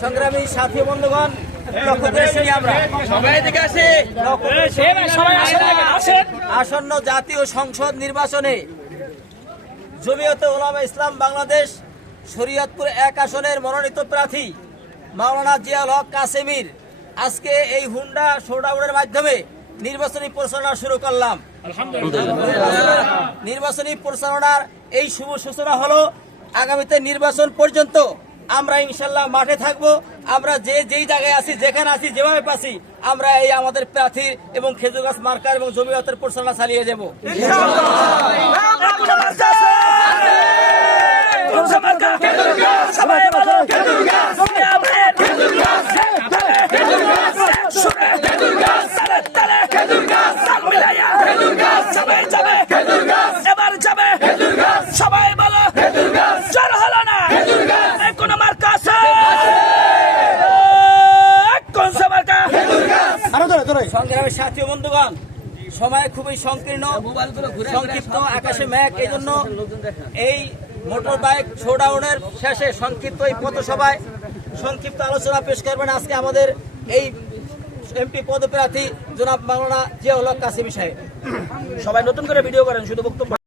সংগ্রামী সাথী বন্ধুগণ আসন্ন জাতীয় সংসদ নির্বাচনে জমিয়ত ওলামা ইসলাম বাংলাদেশ শরীয়তপুর এক আসনের মনোনীত প্রার্থী মাওলানা জিয়াউল হক কাসেমির আজকে এই হুন্ডা শোডাউনের মাধ্যমে নির্বাচনী প্রচারণা শুরু করলাম। নির্বাচনী প্রচারণার এই শুভ সূচনা হলো আগামীতে নির্বাচন পর্যন্ত আমরা ইনশাল্লাহ মাঠে থাকব। আমরা যে যেই জায়গায় আছি যেখানে আছি যেভাবে পাচ্ছি আমরা এই আমাদের প্রার্থী এবং খেজুর গাছ মার্কার এবং জমিয়তের পরিচালনা চালিয়ে যাব। সংগ্রামের সাথী বন্ধুগণ সময় খুবই সংকীর্ণ সংক্ষিপ্ত আকাশে মেঘ এই জন্য এই মোটর বাইক শোডাউনের শেষে সংক্ষিপ্ত এই পথসভায় সংক্ষিপ্ত আলোচনা পেশ করবেন আজকে আমাদের এই এমপি পদপ্রার্থী জনাব মাওলানা জিয়াউল কাসিমি সাহেব। সবাই নতুন করে ভিডিও করেন শুধু বক্তব্য